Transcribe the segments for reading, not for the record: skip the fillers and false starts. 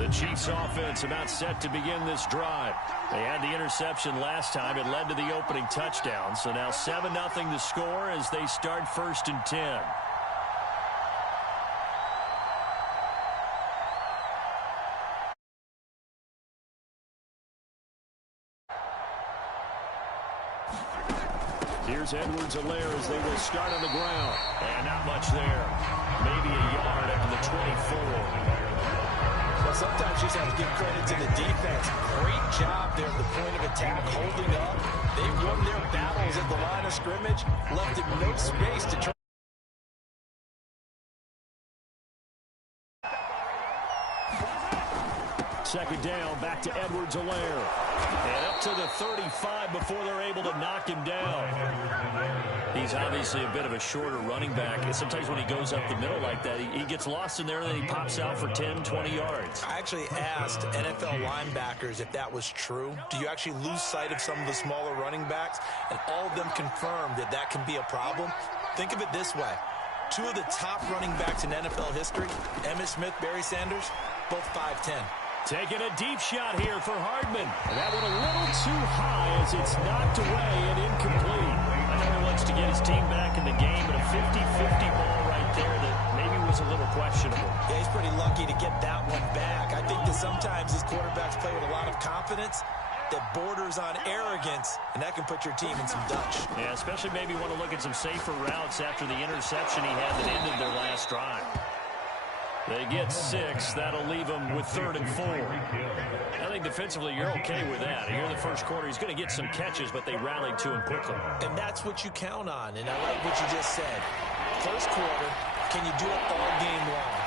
The Chiefs offense about set to begin this drive. They had the interception last time. It led to the opening touchdown. So now 7-0 the score as they start 1st and 10. Here's Edwards-Helaire as they will start on the ground. And not much there. Maybe a yard after the 24. Well, sometimes you just have to give credit to the defense. Great job there at the point of attack, holding up. They won their battles at the line of scrimmage, left it no space to try. Second down, back to Edwards-Helaire. And up to the 35 before they're able to knock him down. He's obviously a bit of a shorter running back. And sometimes when he goes up the middle like that, he gets lost in there and then he pops out for 10, 20 yards. I actually asked NFL linebackers if that was true. Do you actually lose sight of some of the smaller running backs? And all of them confirmed that that can be a problem. Think of it this way. 2 of the top running backs in NFL history, Emmitt Smith, Barry Sanders, both 5'10". Taking a deep shot here for Hardman. And that one a little too high as it's knocked away and incomplete. I know he wants to get his team back in the game, but a 50-50 ball right there that maybe was a little questionable. Yeah, he's pretty lucky to get that one back. I think that sometimes these quarterbacks play with a lot of confidence that borders on arrogance, and that can put your team in some Dutch. Yeah, especially maybe want to look at some safer routes after the interception he had that ended their last drive. They get 6. That'll leave them with 3rd and 4. I think defensively you're okay with that. Here in the first quarter, he's going to get some catches, but they rallied to him quickly. And that's what you count on, and I like what you just said. First quarter, can you do it all game long?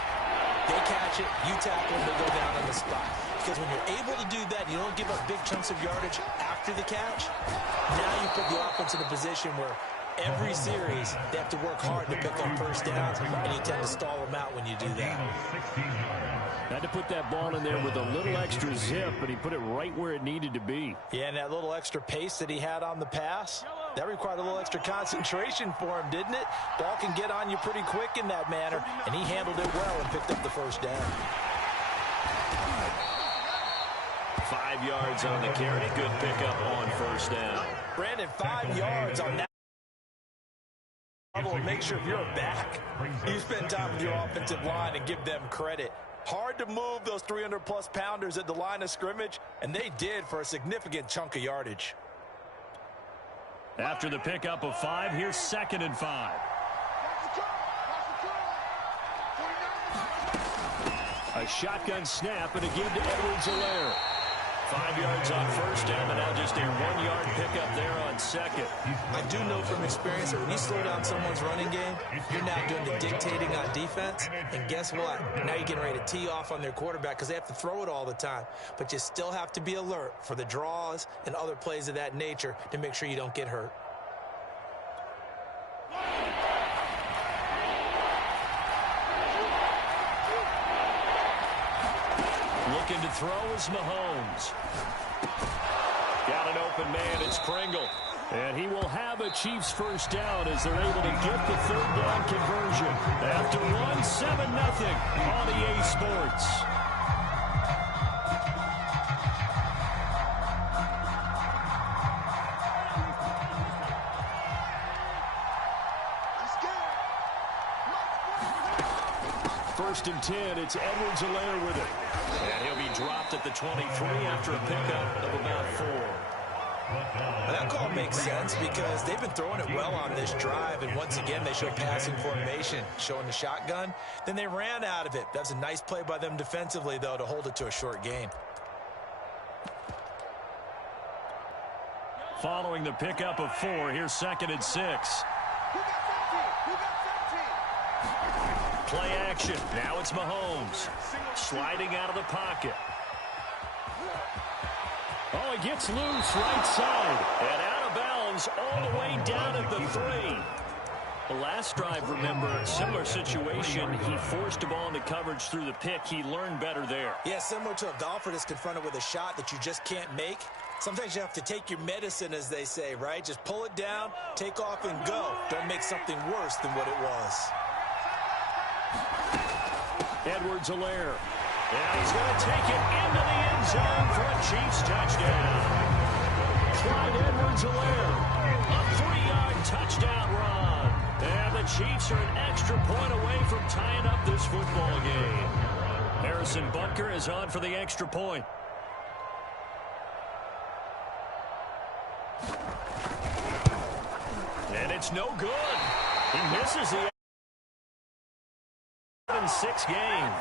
They catch it, you tackle them, they go down on the spot. Because when you're able to do that, you don't give up big chunks of yardage after the catch. Now you put the offense in a position where every series, they have to work hard to pick up first downs, and you tend to stall them out when you do that. Had to put that ball in there with a little extra zip, but he put it right where it needed to be. Yeah, and that little extra pace that he had on the pass, that required a little extra concentration for him, didn't it? Ball can get on you pretty quick in that manner, and he handled it well and picked up the first down. 5 yards on the carry. Good pickup on first down. Brandon, 5 yards on that. Make sure if you're a back, you spend time with your offensive line and give them credit. Hard to move those 300-plus pounders at the line of scrimmage, and they did for a significant chunk of yardage. After the pickup of 5, here's 2nd and 5. A shotgun snap and a give to Edwards-Helaire. 5 yards on first down, and now just a 1-yard pickup there on second. I do know from experience that when you slow down someone's running game, you're now doing the dictating on defense. And guess what? Now you're getting ready to tee off on their quarterback because they have to throw it all the time. But you still have to be alert for the draws and other plays of that nature to make sure you don't get hurt. Looking to throw is Mahomes. Got an open man, it's Pringle. And he will have a Chiefs first down as they're able to get the 3rd down conversion. After 7-0 on EA Sports. First and 10, it's Edwards-Helaire with it. And he'll be dropped at the 23 after a pickup of about 4. Well, that call makes sense because they've been throwing it well on this drive, and once again they show passing formation, showing the shotgun. Then they ran out of it. That's a nice play by them defensively, though, to hold it to a short gain. Following the pickup of 4, here's 2nd and 6. Play action. Now it's Mahomes. Sliding out of the pocket. Oh, he gets loose right side. And out of bounds all the way down at the 3. The last drive, remember, similar situation. He forced a ball into coverage through the pick. He learned better there. Yeah, similar to a golfer that's confronted with a shot that you just can't make. Sometimes you have to take your medicine, as they say, right? Just pull it down, take off, and go. Don't make something worse than what it was. Edwards-Helaire. And he's going to take it into the end zone for a Chiefs touchdown. Clyde Edwards-Helaire, a 3-yard touchdown run. And the Chiefs are an extra point away from tying up this football game. Harrison Butker is on for the extra point. And it's no good. He misses the 7-6 game.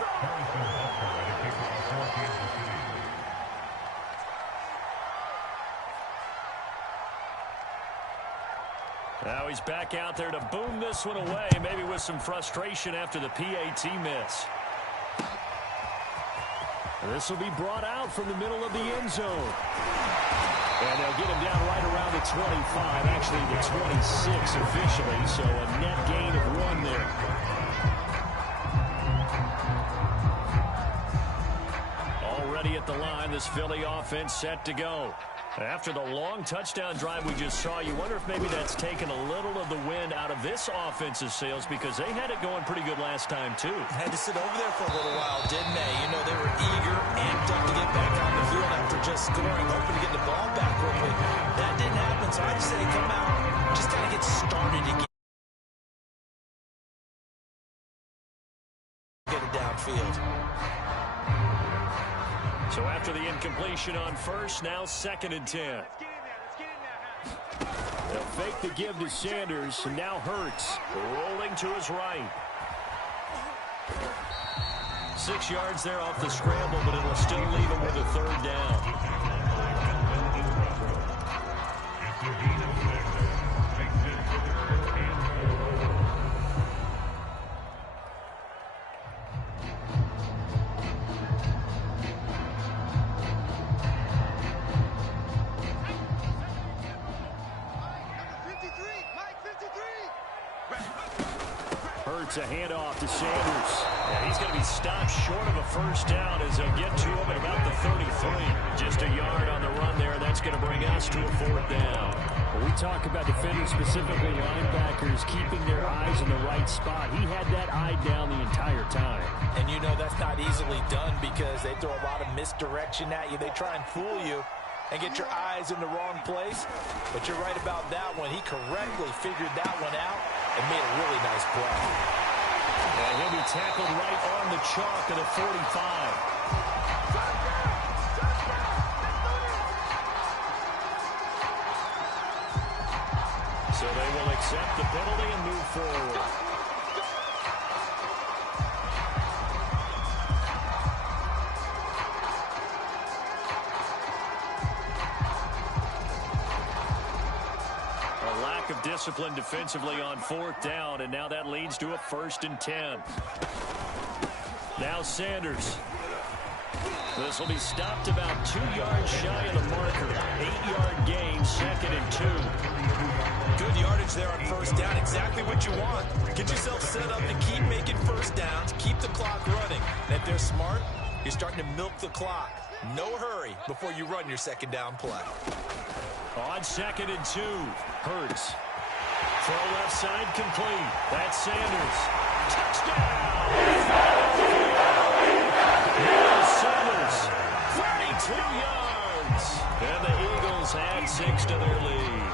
Now he's back out there to boom this one away, maybe with some frustration after the PAT miss. This will be brought out from the middle of the end zone. And they'll get him down right around the 25, actually the 26 officially, so a net gain of 1 there. Already at the line, this Philly offense set to go. After the long touchdown drive we just saw, you wonder if maybe that's taken a little of the wind out of this offense's sails, because they had it going pretty good last time, too. Had to sit over there for a little while, didn't they? You know, they were eager, amped up to get back on the field after just scoring, hoping to get the ball back quickly. That didn't happen, so I'd say come out, just kind of get started again. Get it downfield. So after the incompletion on first, now 2nd and 10. They'll fake the give to Sanders, and now Hurts rolling to his right. 6 yards there off the scramble, but it'll still leave him with a 3rd down. A handoff to Sanders. Yeah, he's going to be stopped short of a 1st down as they'll get to him at about the 33. Just a yard on the run there. That's going to bring us to a 4th down. When we talk about defenders, specifically linebackers, keeping their eyes in the right spot, he had that eye down the entire time. And you know that's not easily done because they throw a lot of misdirection at you. They try and fool you and get your eyes in the wrong place. But you're right about that one. He correctly figured that one out and made a really nice play. And he'll be tackled right on the chalk of the 45. So they will accept the penalty and move forward. Of discipline defensively on 4th down, and now that leads to a 1st and 10. Now Sanders. This will be stopped about 2 yards shy of the marker. 8-yard gain, 2nd and 2. Good yardage there on 1st down. Exactly what you want. Get yourself set up to keep making 1st downs, keep the clock running. And if they're smart, you're starting to milk the clock. No hurry before you run your 2nd down play. On 2nd and 2, Hurts. Throw left side complete. That's Sanders. Touchdown! Sanders, 32 yards. And the Eagles add 6 to their lead.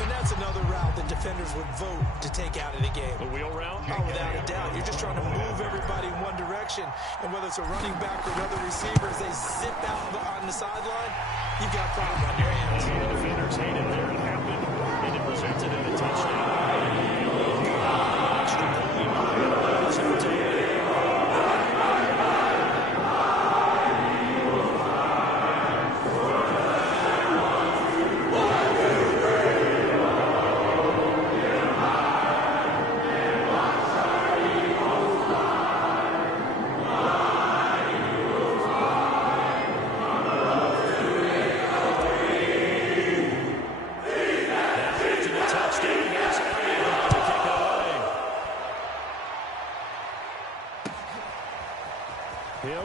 And that's another route that defenders would vote to take out of the game. The wheel route? Oh, without a doubt. You're just trying to move everybody in one direction. And whether it's a running back or another receiver, as they zip out on the sideline, you've got a problem on your hands. The defenders hate it there. It happened, and it resulted in a touchdown. Extra point. 17.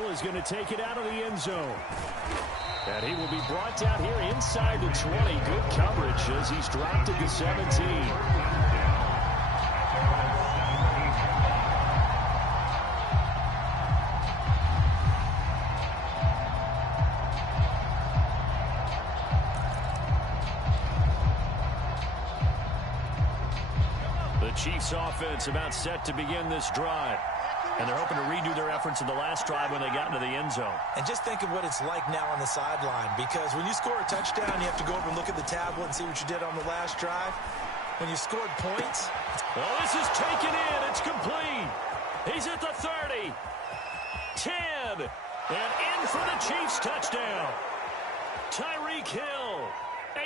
Is going to take it out of the end zone. And he will be brought down here inside the 20. Good coverage as he's dropped at the 17. Chiefs offense about set to begin this drive. And they're hoping to redo their efforts in the last drive when they got into the end zone. And just think of what it's like now on the sideline, because when you score a touchdown, you have to go over and look at the tablet and see what you did on the last drive. When you scored points. Oh, this is taken in. It's complete. He's at the 30. 10. And in for the Chiefs touchdown. Tyreek Hill,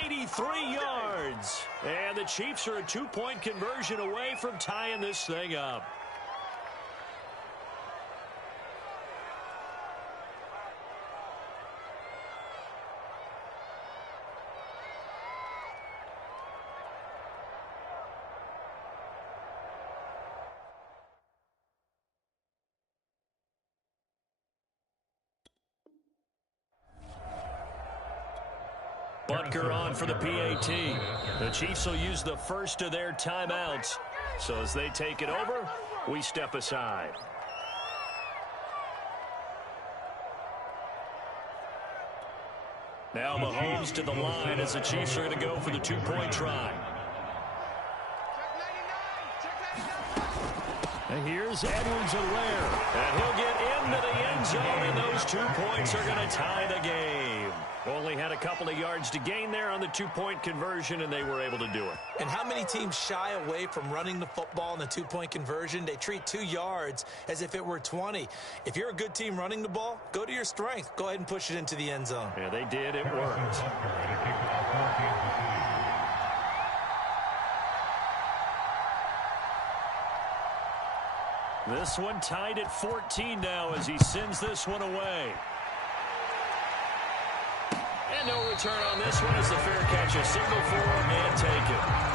83 yards. And the Chiefs are a 2-point conversion away from tying this thing up. Butker on for the PAT. The Chiefs will use the first of their timeouts. So as they take it over, we step aside. Now Mahomes to the line as the Chiefs are going to go for the 2-point try. And here's Edwards-Helaire. And he'll get into the end zone, and those 2 points are going to tie the game. Only had a couple of yards to gain there on the 2-point conversion, and they were able to do it. And how many teams shy away from running the football in the 2-point conversion? They treat 2 yards as if it were 20. If you're a good team running the ball, go to your strength. Go ahead and push it into the end zone. Yeah, they did. It worked. This one tied at 14 now as he sends this one away. And no return on this one as the fair catch a signal for and take it.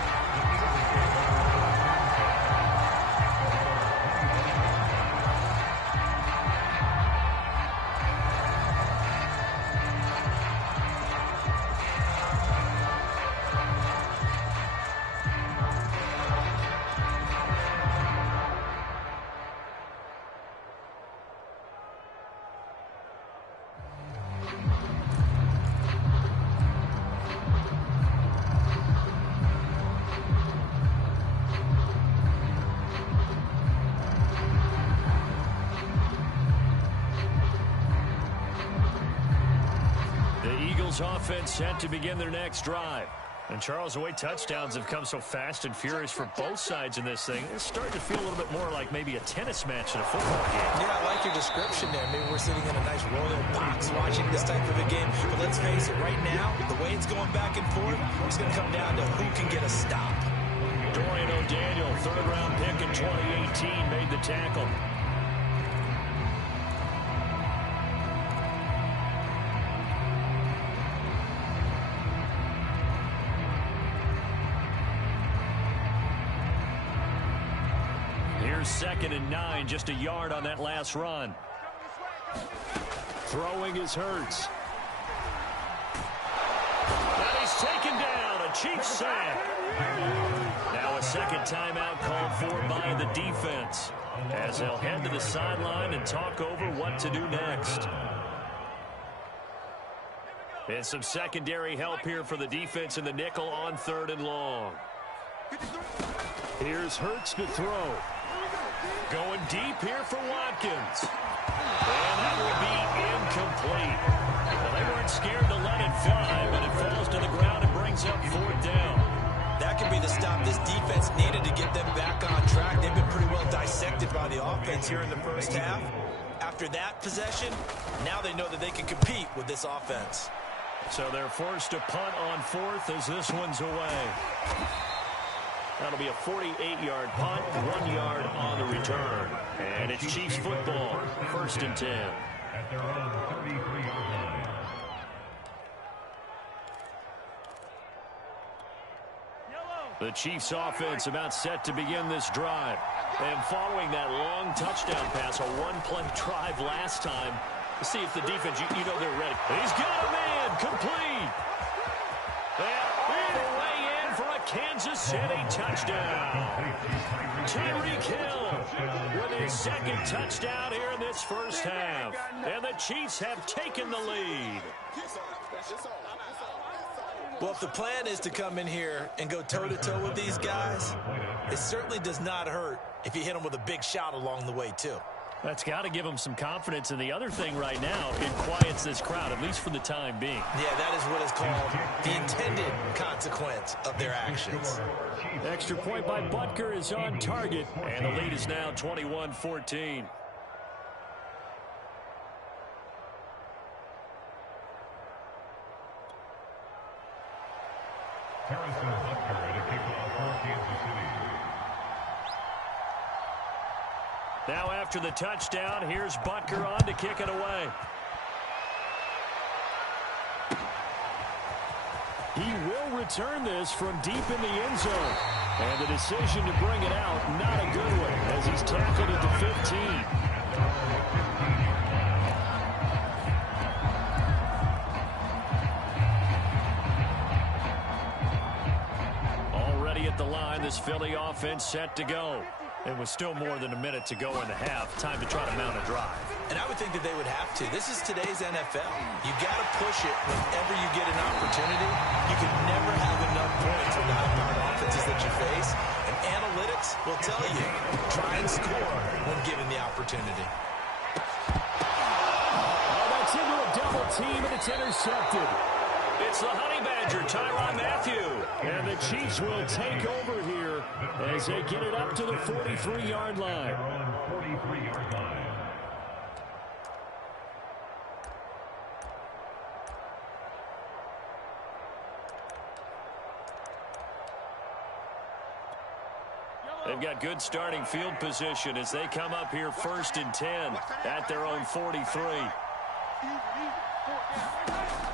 Offense set to begin their next drive. And Charles, the way touchdowns have come so fast and furious for both sides in this thing, it's starting to feel a little bit more like maybe a tennis match in a football game. Yeah, I like your description there. Maybe we're sitting in a nice royal box watching this type of a game. But let's face it, right now, the way it's going back and forth, it's going to come down to who can get a stop. Dorian O'Daniel, third-round pick in 2018, made the tackle. Second and 9, just a yard on that last run. Throwing is Hurts. And he's taken down, a Chiefs sack. Now a second timeout called for by the defense as they'll head to the sideline and talk over what to do next. And some secondary help here for the defense in the nickel on 3rd and long. Here's Hurts to throw. Going deep here for Watkins. And that will be incomplete. Well, they weren't scared to let it fly, but it falls to the ground and brings up 4th down. That could be the stop this defense needed to get them back on track. They've been pretty well dissected by the offense here in the first half. After that possession, now they know that they can compete with this offense. So they're forced to punt on 4th as this one's away. That'll be a 48-yard punt, 1 yard on the return. And it's Chiefs football, 1st and 10. At their own 33-yard line. The Chiefs offense about set to begin this drive. And following that long touchdown pass, a one-play drive last time, to see if the defense, you know they're ready. He's got a man, complete. And all the way in for a Kansas City touchdown. Tyreek Hill with his second touchdown here in this first half. And the Chiefs have taken the lead. Well, if the plan is to come in here and go toe-to-toe with these guys, it certainly does not hurt if you hit them with a big shot along the way, too. That's got to give them some confidence. And the other thing right now, it quiets this crowd, at least for the time being. Yeah, that is what is called the intended consequence of their actions. Extra point by Butker is on target. And the lead is now 21-14. Harrison Butker to kick off for Kansas City. Now after the touchdown, here's Butker on to kick it away. He will return this from deep in the end zone. And the decision to bring it out, not a good one, as he's tackled at the 15. Already at the line, this Philly offense set to go. It was still more than a minute to go in the half. Time to try to mount a drive. And I would think that they would have to. This is today's NFL. You got to push it whenever you get an opportunity. You can never have enough points with the high-powered offenses that you face. And analytics will tell you, try and score when given the opportunity. Oh, that's into a double team, and it's intercepted. It's the Honey Badger, Tyrann Mathieu. And the Chiefs will take over here as they get it up to the 43-yard line. They've got good starting field position as they come up here 1st and 10 at their own 43.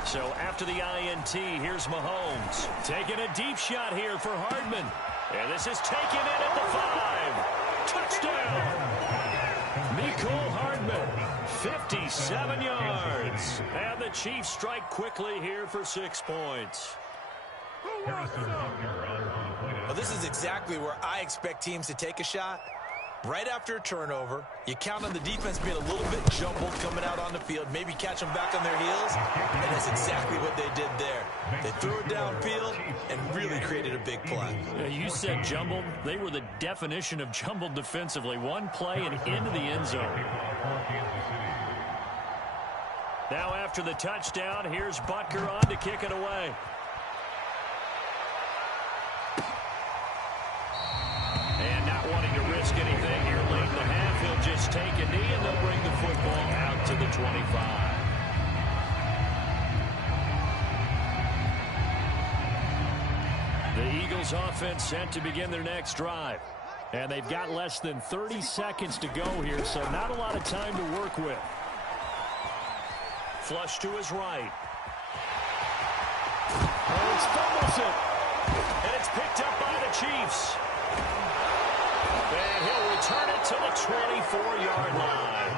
So after the INT, here's Mahomes. Taking a deep shot here for Hardman. And this is taken in at the 5. Touchdown! Mecole Hardman, 57 yards. And the Chiefs strike quickly here for 6 points. Well, this is exactly where I expect teams to take a shot. Right after a turnover, you count on the defense being a little bit jumbled coming out on the field, maybe catch them back on their heels, and that's exactly what they did there. They threw it downfield and really created a big play. Yeah, you said jumbled. They were the definition of jumbled defensively. One play and into the end zone. Now after the touchdown, here's Butker on to kick it away. And not wanting to risk anything here late in the half, he'll just take a knee and they'll bring the football out to the 25. The Eagles offense set to begin their next drive. And they've got less than 30 seconds to go here, so not a lot of time to work with. Flush to his right. Oh, it's fumbles it. And it's picked up by the Chiefs. And he'll return it to the 24-yard line.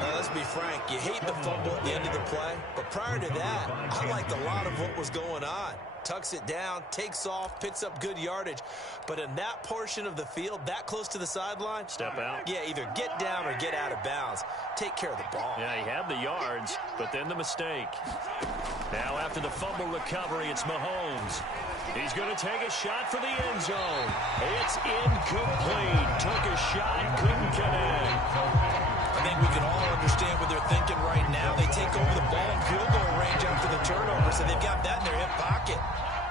Now, let's be frank. You hate the fumble at the end of the play, but prior to that, I liked a lot of what was going on. Tucks it down, takes off, picks up good yardage. But in that portion of the field, that close to the sideline, step out. Yeah, either get down or get out of bounds. Take care of the ball. Yeah, he had the yards, but then the mistake. Now after the fumble recovery, it's Mahomes. He's going to take a shot for the end zone. It's incomplete. Took a shot, couldn't connect. I think we can all understand what they're thinking right now. They take over the ball in field goal range after the turnover, so they've got that in their hip pocket.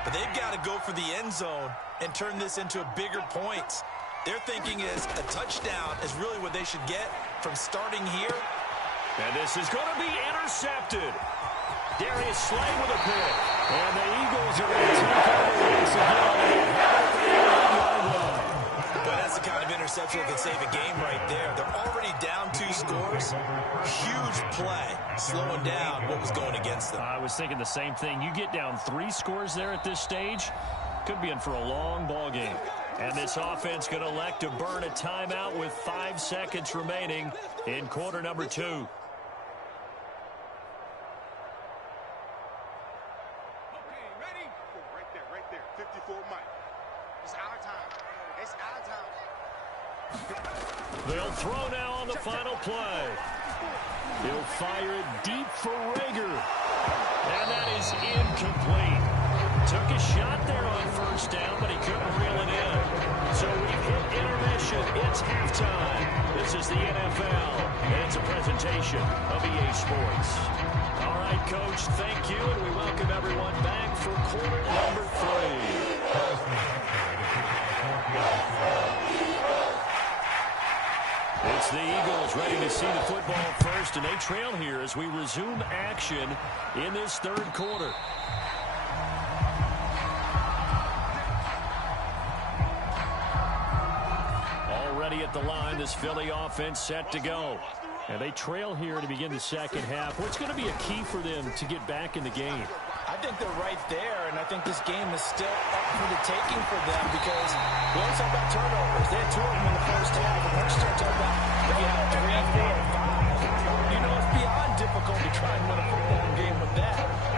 But they've got to go for the end zone and turn this into a bigger points. Their thinking is a touchdown is really what they should get from starting here. And this is going to be intercepted. Darius Slay with a pick. And the Eagles are going to take over once again. But that's the kind of interception that can save a game right there. They're already down 2 scores. Huge play, slowing down what was going against them. I was thinking the same thing. You get down 3 scores there at this stage, could be in for a long ball game. And this offense going to elect to burn a timeout with 5 seconds remaining in quarter number 2. They'll throw now on the final play. He'll fire it deep for Rager. And that is incomplete. Took a shot there on first down, but he couldn't reel it in. So we've hit intermission. It's halftime. This is the NFL, and it's a presentation of EA Sports. All right, Coach, thank you, and we welcome everyone back for quarter number 3. It's the Eagles ready to see the football first, and they trail here as we resume action in this third quarter. Already at the line, this Philly offense set to go. And they trail here to begin the second half. What's going to be a key for them to get back in the game? I think they're right there, and I think this game is still up for the taking for them because we always talk about turnovers. They had 2 of them in the first half, and once you start talking about if you have 3, 4, 5, you know it's beyond difficult to try and win a football game with that.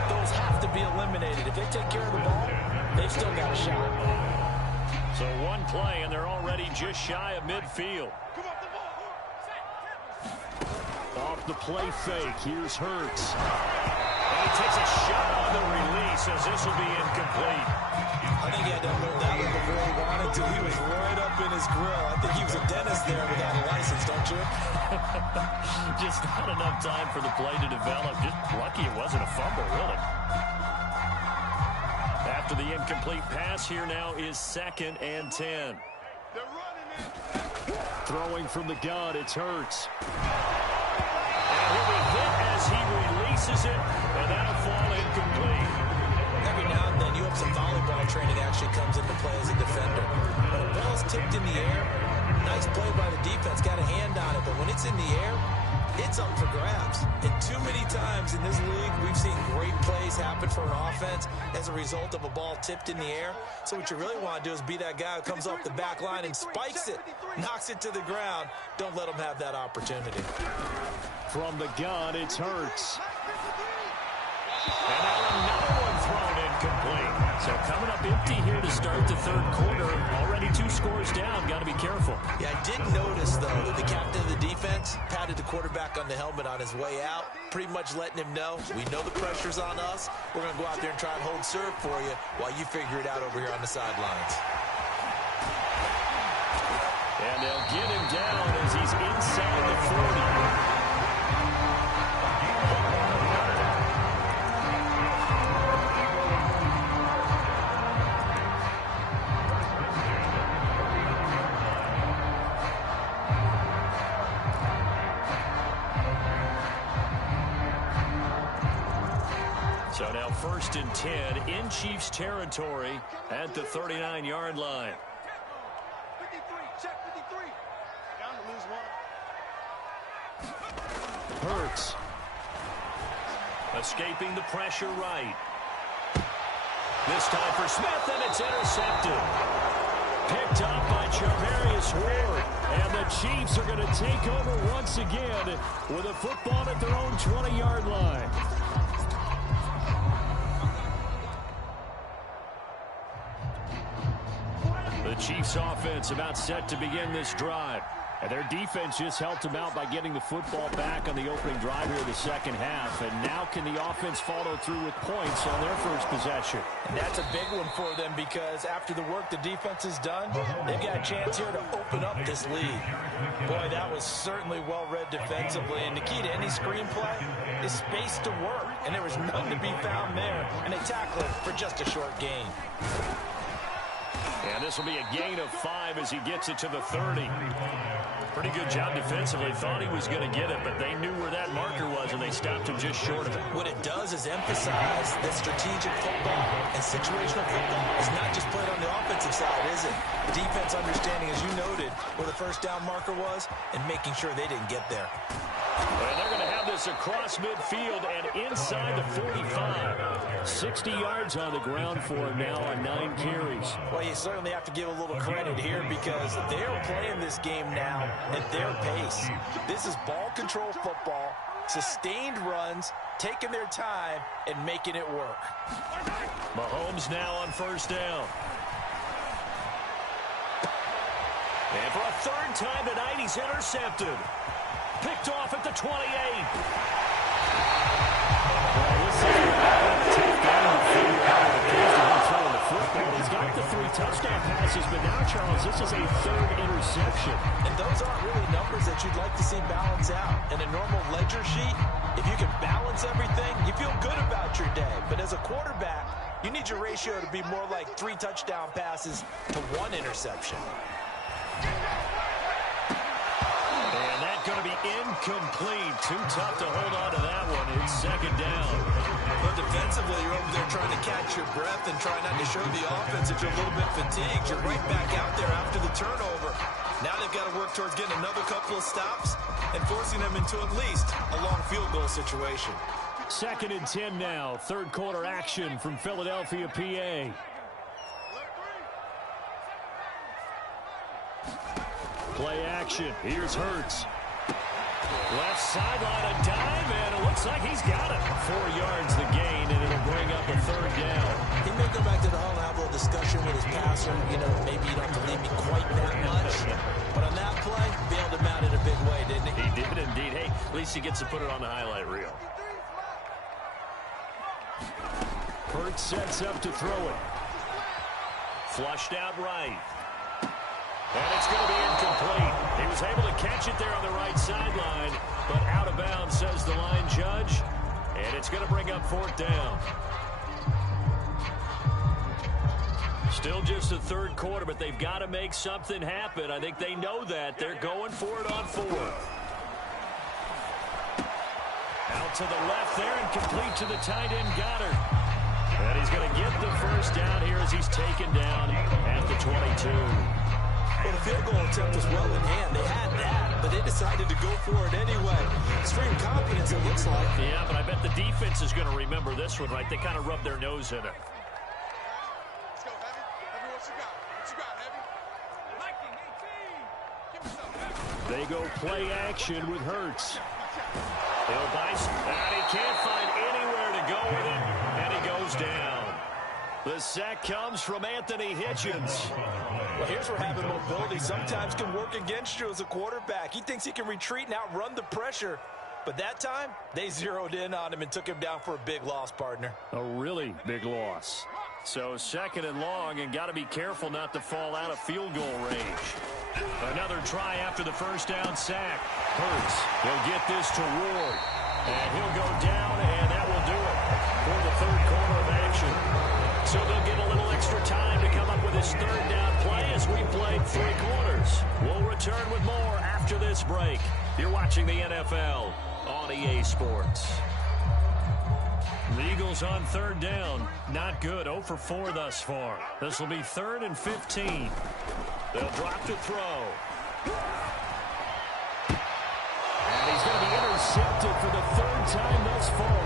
Those have to be eliminated. If they take care of the ball, they've still got a shot. So one play, and they're already just shy of midfield. Off the play fake, here's Hurts. And he takes a shot on the release as this will be incomplete. I think he had to hold that one before he wanted to. He was right up in his grill. I think he was a dentist there without a license, don't you? Just not enough time for the play to develop. Just lucky it wasn't a fumble, really. After the incomplete pass, here now is 2nd and 10. Throwing from the gun, it's Hurts. And he'll be hit as he releases it, and that'll fall incomplete. Every now and then you have some volleyball training actually comes into play as a defender. When a ball is tipped in the air, nice play by the defense, got a hand on it, but when it's in the air, it's up for grabs. And too many times in this league, we've seen great plays happen for an offense as a result of a ball tipped in the air. So what you really want to do is be that guy who comes off the back line and spikes it, knocks it to the ground. Don't let him have that opportunity. From the gun, it's Hurts. And now another one thrown incomplete. So coming up empty here to start the third quarter. Already 2 scores down. Got to be careful. Yeah, I did notice, though, that the captain of the defense patted the quarterback on the helmet on his way out, pretty much letting him know, we know the pressure's on us. We're going to go out there and try and hold serve for you while you figure it out over here on the sidelines. And they'll get him down as he's inside the 40. So now 1st and 10 in Chiefs territory at the 39-yard line. 53, check 53. Down to lose 1. Hurts. Escaping the pressure right. This time for Smith, and it's intercepted. Picked up by Charvarius Ward. And the Chiefs are going to take over once again with a football at their own 20-yard line. The Chiefs offense about set to begin this drive. And their defense just helped them out by getting the football back on the opening drive here in the second half. And now can the offense follow through with points on their first possession? And that's a big one for them because after the work the defense has done, they've got a chance here to open up this lead. Boy, that was certainly well-read defensively. And the key to any screenplay is space to work. And there was none to be found there. And they tackle it for just a short gain. And this will be a gain of 5 as he gets it to the 30. Pretty good job defensively. Thought he was going to get it, but they knew where that marker was, and they stopped him just short of it. What it does is emphasize that strategic football and situational football is not just played on the offensive side, is it? Defense understanding, as you noted, where the first down marker was and making sure they didn't get there. And they're going to have this across midfield and inside the 45. 60 yards on the ground for him now on 9 carries. Well, you certainly have to give a little credit here because they're playing this game now at their pace. This is ball control football, sustained runs, taking their time, and making it work. Mahomes now on first down. And for a third time tonight, he's intercepted. Picked off at the 28. Well, this is a tough game to figure out when it comes to him this is a third interception. And those aren't really numbers that you'd like to see balance out. In a normal ledger sheet, if you can balance everything, you feel good about your day. But as a quarterback, you need your ratio to be more like 3 touchdown passes to 1 interception. And that's going to be incomplete. Too tough to hold on to that one. It's second down. But defensively, you're over there trying to catch your breath and try not to show the offense that you're a little bit fatigued. You're right back out there after the turnover. Now they've got to work towards getting another couple of stops and forcing them into at least a long field goal situation. 2nd and 10 now. Third quarter action from Philadelphia, PA. Play action. Here's Hurts. Left sideline, a dive, and it looks like he's got it. 4 yards the gain, and it'll bring up a third down. He may go back to the huddle and have a little discussion with his passer. You know, maybe you don't have to leave me quite that much. But on that play, bailed him out in a big way, didn't he? He did indeed. Hey, at least he gets to put it on the highlight reel. Hurts sets up to throw it. Flushed out right. And it's going to be incomplete. He was able to catch it there on the right sideline, but out of bounds, says the line judge. And it's going to bring up 4th down. Still just the third quarter, but they've got to make something happen. I think they know that. They're going for it on 4th. Out to the left there and complete to the tight end, Goddard. And he's going to get the first down here as he's taken down at the 22. Well, the field goal attempt was well in hand. They had that, but they decided to go for it anyway. Extreme confidence, it looks like. Yeah, but I bet the defense is going to remember this one, right? They kind of rubbed their nose in it. Let's go, Heavy. Heavy, what you got? What you got, Heavy? 19, 18. Give me some, Heavy. They go play action with Hurts. Bill Bison, and he can't find anywhere to go with it, and he goes down. The sack comes from Anthony Hitchens. Well, here's where having mobility sometimes can work against you as a quarterback. He thinks he can retreat and outrun the pressure. But that time, they zeroed in on him and took him down for a big loss, partner. A really big loss. So 2nd and long, and got to be careful not to fall out of field goal range. Another try after the first down sack. Hurts, he'll get this to Ward. And he'll go down, and that will do it for the third quarter of action. So they'll get a little extra time to come up with his third down play as we played 3 quarters. We'll return with more after this break. You're watching the NFL on EA Sports. The Eagles on 3rd down. Not good. 0 for 4 thus far. This will be 3rd and 15. They'll drop to throw. And he's going to be intercepted for the 3rd time thus far.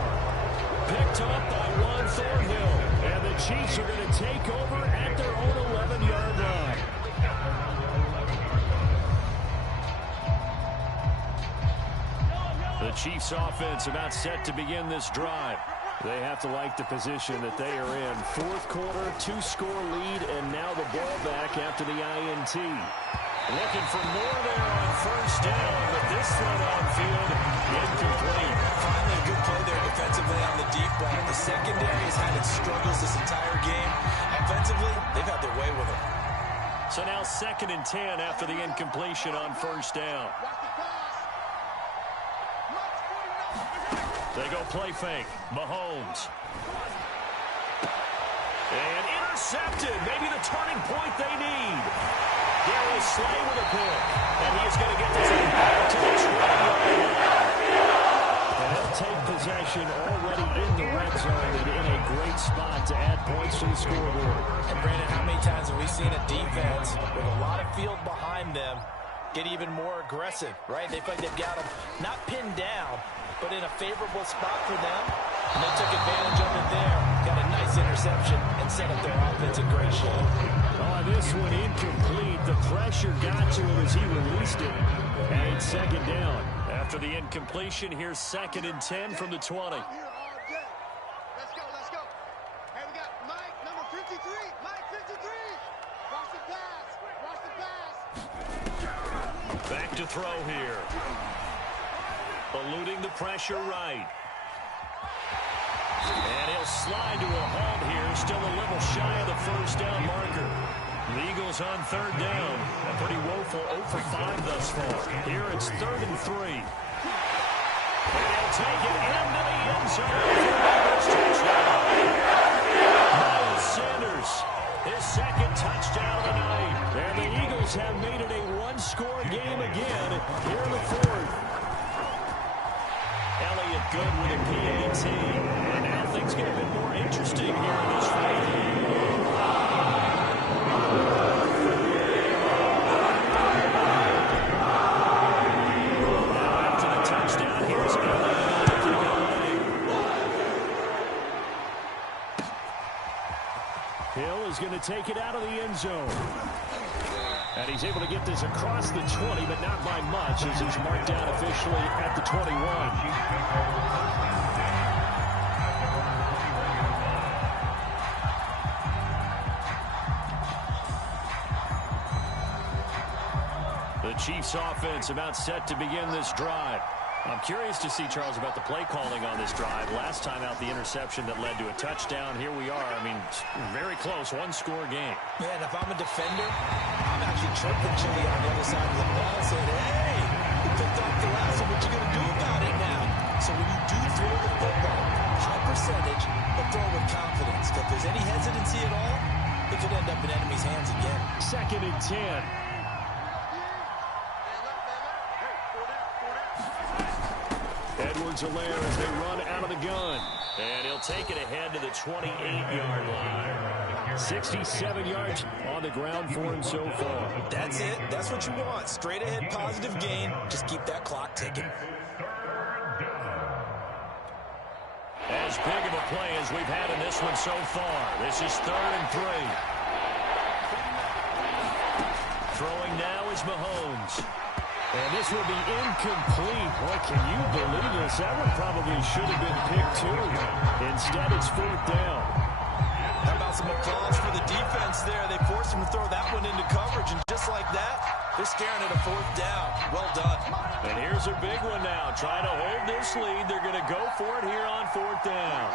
Picked up by Juan Thornhill. And the Chiefs are going to take over at their own 11-yard line. The Chiefs offense about set to begin this drive. They have to like the position that they are in. 4th quarter, 2-score lead, and now the ball back after the INT. Looking for more there on 1st down, but this throw downfield incomplete. Finally, a good play there defensively on the deep ball. The secondary has had its struggles this entire game. Offensively, they've had their way with it. So now 2nd and 10 after the incompletion on 1st down. They go play fake. Mahomes. And intercepted. Maybe the turning point they need. Darius Slay with a pick. And he is going to get this thing back to the 20-yard line. And they'll take possession already in the red zone and in a great spot to add points to the scoreboard. And Brandon, how many times have we seen a defense with a lot of field behind them get even more aggressive, right? They feel like they've got them not pinned down, but in a favorable spot for them. And they took advantage of it there. Got a nice interception and set up their offense in great shape. Oh, this one incomplete. The pressure got to him as he released it. And it's 2nd down. After the incompletion, here's 2nd and 10 from the 20. Let's go, let's go. Hey, we got Mike, number 53. Mike, 53. Watch the pass. Watch the pass. Back to throw here. Eluding the pressure right. And he'll slide to a halt here. Still a little shy of the 1st down marker. The Eagles on third down. A pretty woeful 0 for 5 thus far. Here it's 3rd and 3. And he'll take it into the end zone for Eagles touchdown. Miles Sanders, his 2nd touchdown of the night. And the Eagles have made it a one-score game again here in the 4th. Elliott good with a PAT. And now things get a bit more interesting here in this fight. Hill is going to take it out of the end zone. And he's able to get this across the 20, but not by much, as he's marked down officially at the 21. The Chiefs offense about set to begin this drive. I'm curious to see, Charles, about the play calling on this drive. Last time out, the interception that led to a touchdown. Here we are. I mean, very close, one-score game. Yeah, and if I'm a defender, I'm actually chirping Chili on the other side of the ball saying, hey, you picked off the last one. What you going to do about it now? So when you do throw the football, high percentage, but throw with confidence. If there's any hesitancy at all, it could end up in enemy's hands again. 2nd and 10. Edwards-Helaire as they run out of the gun. And he'll take it ahead to the 28-yard line. 67 yards on the ground for him so far. That's it. That's what you want. Straight ahead, positive gain. Just keep that clock ticking. As big of a play as we've had in this one so far. This is 3rd and 3. Throwing now is Mahomes. And this will be incomplete. Boy, can you believe this? That one probably should have been picked too. Instead, it's 4th down. How about some applause for the defense there? They forced him to throw that one into coverage, and just like that, they're staring at a 4th down. Well done. And here's a big one now. Trying to hold this lead. They're going to go for it here on 4th down.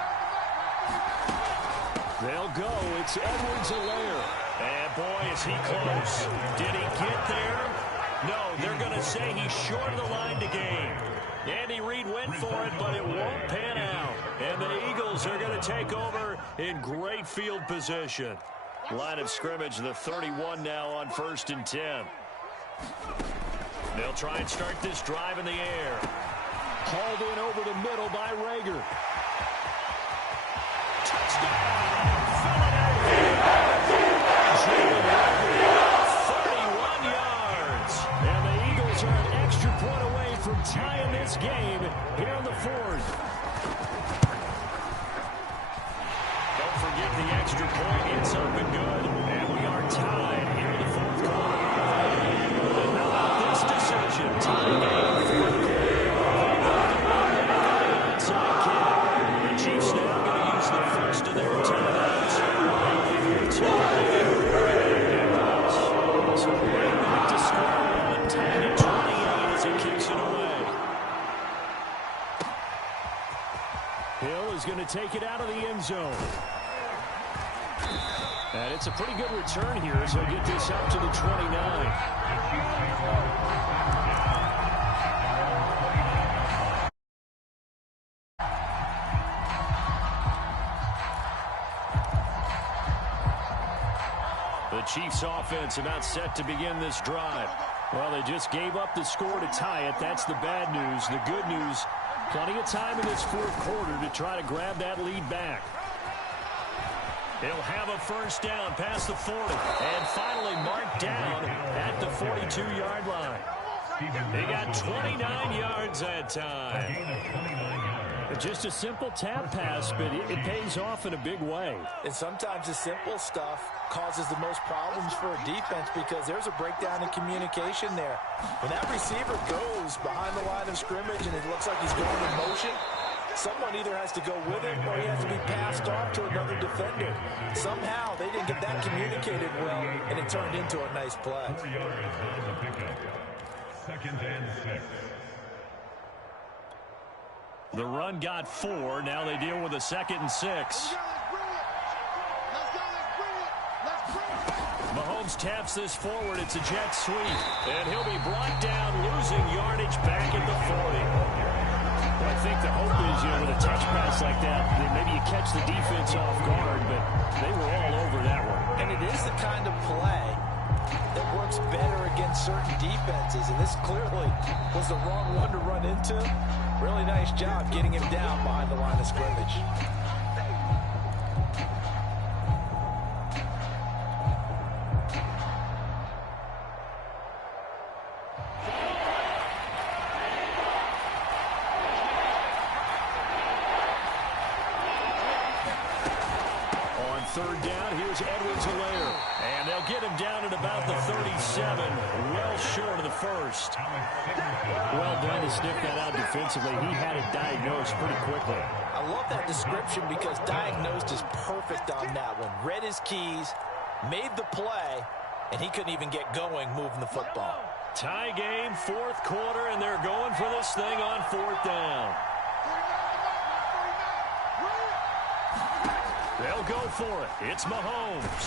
They'll go. It's Edwards-Helaire. And boy, is he close. Did he get there? No, they're going to say he's short of the line to gain. Andy Reid went for it, but it won't pan out. And the Eagles are going to take over in great field position. Line of scrimmage, the 31 now on 1st and 10. They'll try and start this drive in the air. Hauled in over the middle by Rager. Touchdown! Philadelphia! 31 yards. And the Eagles are an extra point away from tying this game here in the 4th. Don't forget the extra point. It's up and good. And we are tied here in the 4th quarter. And how about this decision? Tie game, 4th quarter. Onside kick. The Chiefs now going to use the first of their timeouts. So right back to square one. Tied at 28 as he kicks it away. Hill is going to take it out of the end zone. And it's a pretty good return here as he'll get this up to the 29. The Chiefs offense about set to begin this drive. Well, they just gave up the score to tie it. That's the bad news. The good news, plenty of time in this 4th quarter to try to grab that lead back. He'll have a first down past the 40 and finally marked down at the 42-yard line. They got 29 yards that time. Just a simple tap pass, but it pays off in a big way. And sometimes the simple stuff causes the most problems for a defense because there's a breakdown in communication there. When that receiver goes behind the line of scrimmage and it looks like he's going in motion, someone either has to go with him or he has to be passed off to another defender. Somehow they didn't get that communicated well, and it turned into a nice play. 4 yards on the pickup. 2nd and 6. The run got 4. Now they deal with a 2nd and 6. Mahomes taps this forward. It's a jet sweep. And he'll be brought down, losing yardage back at the 40. Well, I think the hope is, with a touch pass like that, maybe you catch the defense off guard, but they were all over that one. And it is the kind of play that works better against certain defenses, and this clearly was the wrong one to run into. Really nice job getting him down behind the line of scrimmage. Third down, here's Edwards-Helaire. And they'll get him down at about the 37, well short of the first. Well done to sniff that out defensively. He had it diagnosed pretty quickly. I love that description because diagnosed is perfect on that one. Read his keys, made the play, and he couldn't even get going moving the football. Tie game, fourth quarter, and they're going for this thing on fourth down. They'll go for it. It's Mahomes.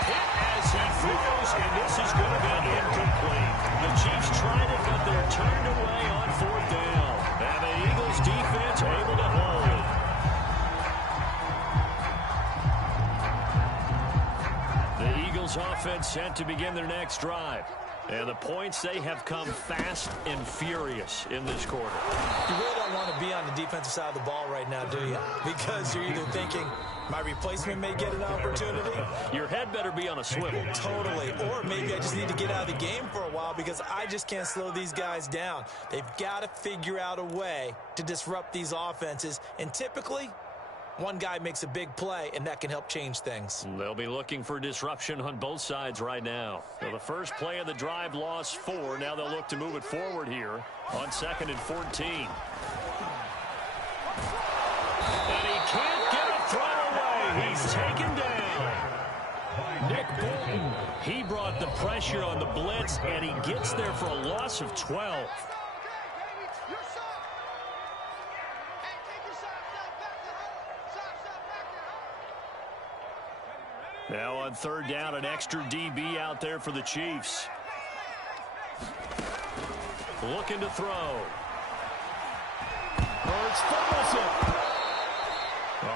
Hit as he throws, and this is going to be incomplete. The Chiefs tried it, but they're turned away on fourth down. And the Eagles defense able to hold. The Eagles offense set to begin their next drive. And the points, they have come fast and furious in this quarter. You really don't want to be on the defensive side of the ball right now, do you? Because you're either thinking, my replacement may get an opportunity. Your head better be on a swivel. Totally. Or maybe I just need to get out of the game for a while because I just can't slow these guys down. They've got to figure out a way to disrupt these offenses. And typically, one guy makes a big play, and that can help change things. They'll be looking for disruption on both sides right now. So the first play of the drive lost 4. Now they'll look to move it forward here on 2nd and 14. And he can't get a throw away. He's taken down. Nick Bolton, he brought the pressure on the blitz, and he gets there for a loss of 12. Now on third down, an extra DB out there for the Chiefs. Looking to throw. Hurts fumbles it.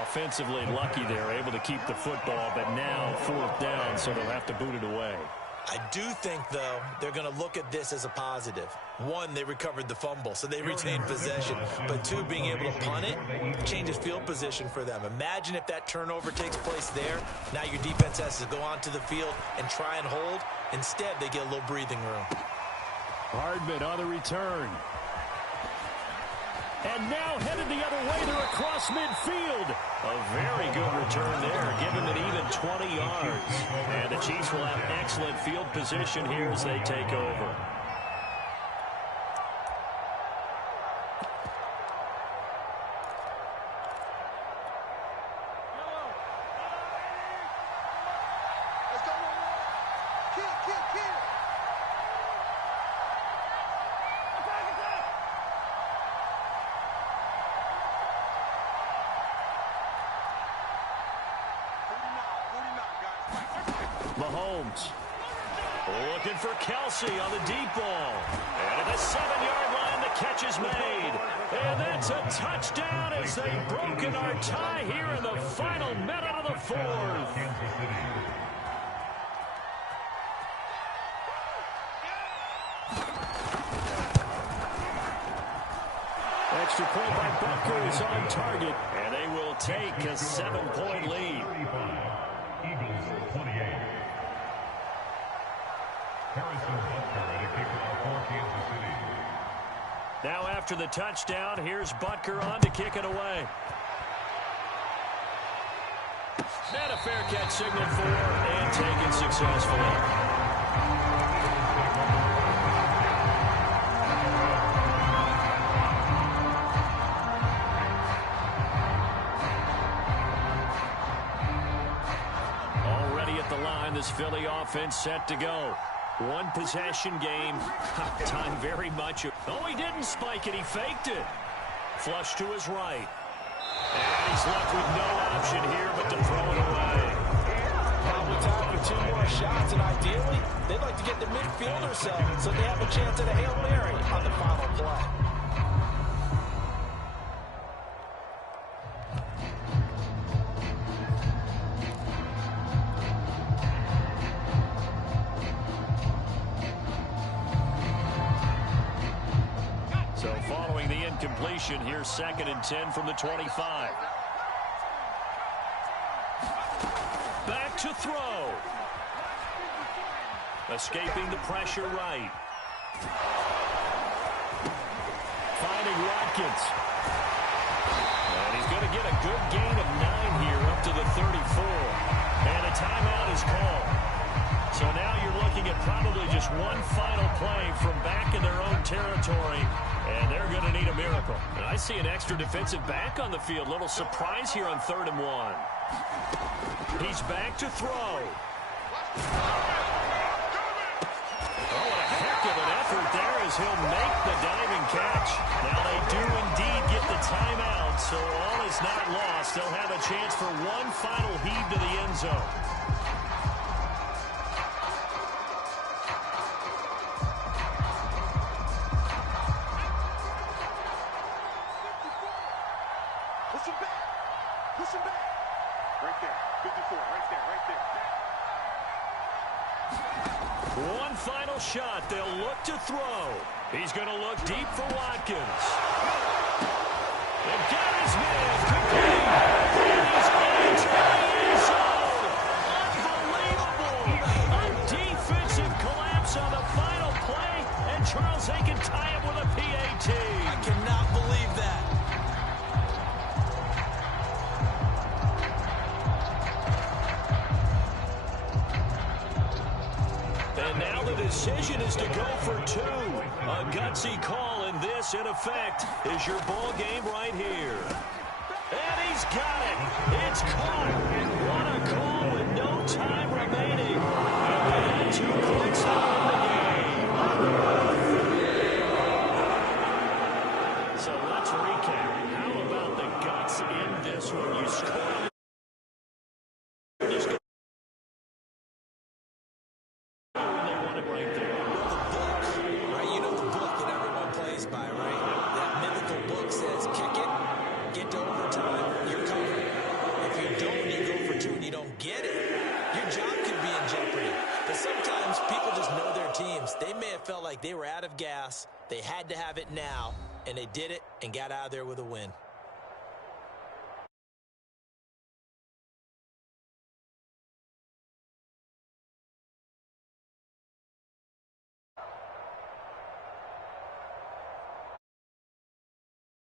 Offensively lucky there, able to keep the football, but now fourth down, so they'll have to boot it away. I do think, though, they're going to look at this as a positive. One, they recovered the fumble, so they retained possession. But two, being able to punt it changes field position for them. Imagine if that turnover takes place there. Now your defense has to go onto the field and try and hold. Instead, they get a little breathing room. Hardman on the return. And now headed the other way. They're across midfield. A very good return there. Give him an even 20 yards. And the Chiefs will have excellent field position here as they take over. Let's go. Kill. Mahomes looking for Kelsey on the deep ball. And at the 7-yard line, the catch is made. And that's a touchdown as they've broken our tie here in the final minute of the fourth. Extra point by Butker is on target. And they will take a 7-point lead. Eagles 28. Harrison Butker at a kickoff for Kansas City. Now after the touchdown, here's Butker on to kick it away. And a fair catch signal for and taken successfully. This Philly offense set to go. One possession game. Time very much. Oh, he didn't spike it. He faked it. Flush to his right. And he's left with no option here but to throw it away. Problem with 2 more shots, and ideally, they'd like to get the midfield or so they have a chance at a Hail Mary on the final play. So following the incompletion, here's 2nd and 10 from the 25. Back to throw. Escaping the pressure right. Finding Watkins. And he's going to get a good gain of 9 here up to the 34. And a timeout is called. So now you're looking at probably just one final play from back in their own territory. And they're going to need a miracle. And I see an extra defensive back on the field. Little surprise here on 3rd and 1. He's back to throw. Oh, what a heck of an effort there as he'll make the diving catch. Now they do indeed get the timeout, so all is not lost. They'll have a chance for one final heave to the end zone. Push him back. Push him back. Right there. 54. Right there. Right there. One final shot. They'll look to throw. He's going to look deep for Watkins. They've got his man. Complete. And he's into the end zone. Unbelievable. A defensive collapse on the final play. And Charles, they can tie him with a PAT. I cannot believe that. And now the decision is to go for 2. A gutsy call, and this, in effect, is your ball game right here. And he's got it. It's caught. What a call with no time remaining. And they had 2 points out of the game. So let's recap. How about the guts in this one? You scored. They may have felt like they were out of gas. They had to have it now, and they did it and got out of there with a win.